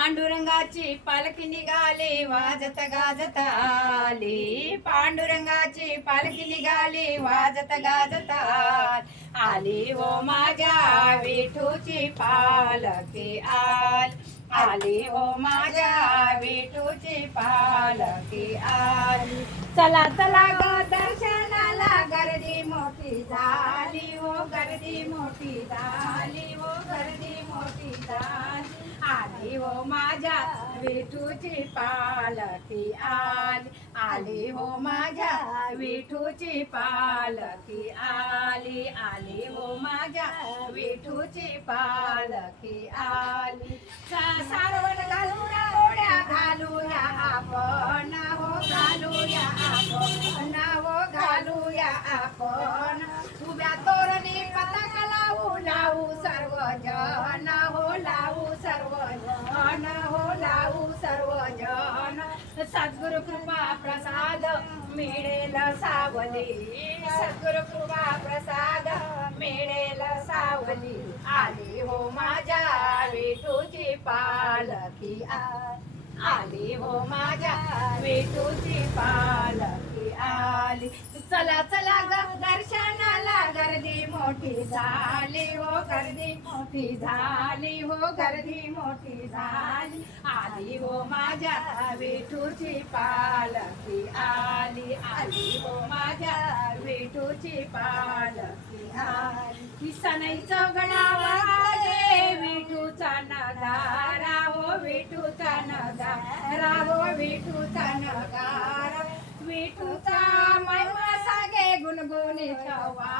पांडुरंगाची पालखी निघाली वाजत गाजत आली. पांडुरंगाची पालखी निघाली वाजत गाजत आली. आली हो माझ्या विठूची पालखी आल. आली हो माझ्या विठूची पालखी आली. चला चला ग दर्शनाला गर्दी मोठी झाली हो गर्दी मोठी झाली हो गर्दी हो माझ्या विठूची पालखी आली आली हो माझ्या विठूची पालखी आली आली हो माझ्या विठूची पालखी आली. सारवण घालूया ओढ्या घालूया आपण हो घालूया आपण हो घालूया आपण. उभ्या तोरणी पताका लावू लावू सर्वजण. सर्वजण हो लावू सर्वजन सद्गुरु कृपा प्रसाद मिळेल सावली. सद्गुरु कृपा प्रसाद मिळेल सावली. आली हो माझ्या विठूची पालखी. आ- आली हो माझ्या विठूची पालखी. आली. चला चला ग दर्शन मोठी झाली हो गर्दी मोठी झाली हो गर्दी मोठी झाली. आली हो माझ्या विठूची पालकी आली आली हो माझ्या विठूची पालकी आली. सनईचं गणावाजे विठूचा नगारा हो विठूचा नगारा हो विठूचा नगारा. विठूचा महिमा सागे गुणगुणित वारा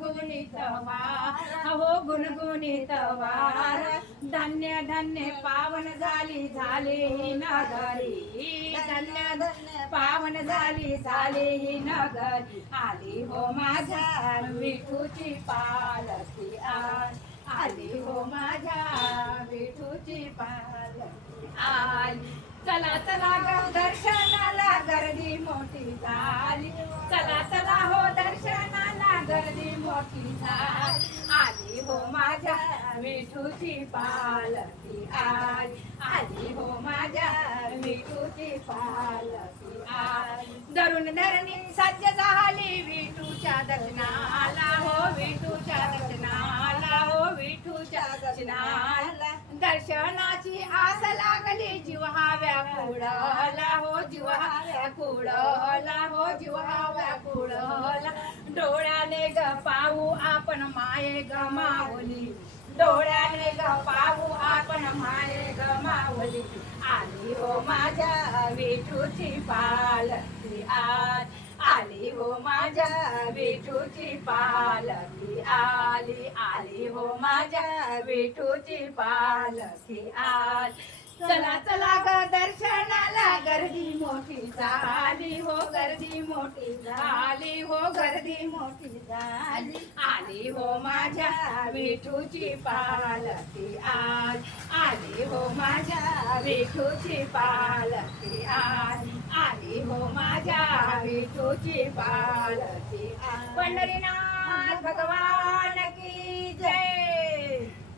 गुणगुणित वारा हो गुणगुणित वार. धन्य धन्य पावन झाली झाले ही नगरी. धन्य धन्य पावन झाली झाले ही नगरी. आली हो माझ्या विठूची पालखी आली आली हो माझ्या विठूची पालखी आली चला चला ग दर्शनाला गर्दी मोठी झाली. चला चला हो दर्शनाला गर्दी मोठी आली हो माझ्या विठूची आली. आली हो माझ्या विठूची पालखी आली. धरून धरणी सज्ज झाली विठूच्या दर्शनाला हो विठूच्या दर्शनाला हो विठूच्या दर्शनाला दर्शनाची आस लागली जिव्हाव्या कुडाला हो जिव्हाव्या कुडाला हो जिव्हाव्या कुडाला डोळ्याने गपा आपण माये गमावली. डोळ्याने ग पाहू आपण माये गमावली. आली हो माझ्या विठूची पालखी आज आली हो माझ्या विठूची पालखी आली आली हो माझ्या विठूची पालखी आज चला चला ग दर्शनाला गर्दी मोठी झाली हो गर्दी मोठी झाली हो गर्दी मोठी झाली. आली हो माझ्या विठूची पालखी आज. आली हो माझ्या विठूची पालखी आज. आली हो माझ्या विठूची आज. पंढरीनाथ भगवान की जय.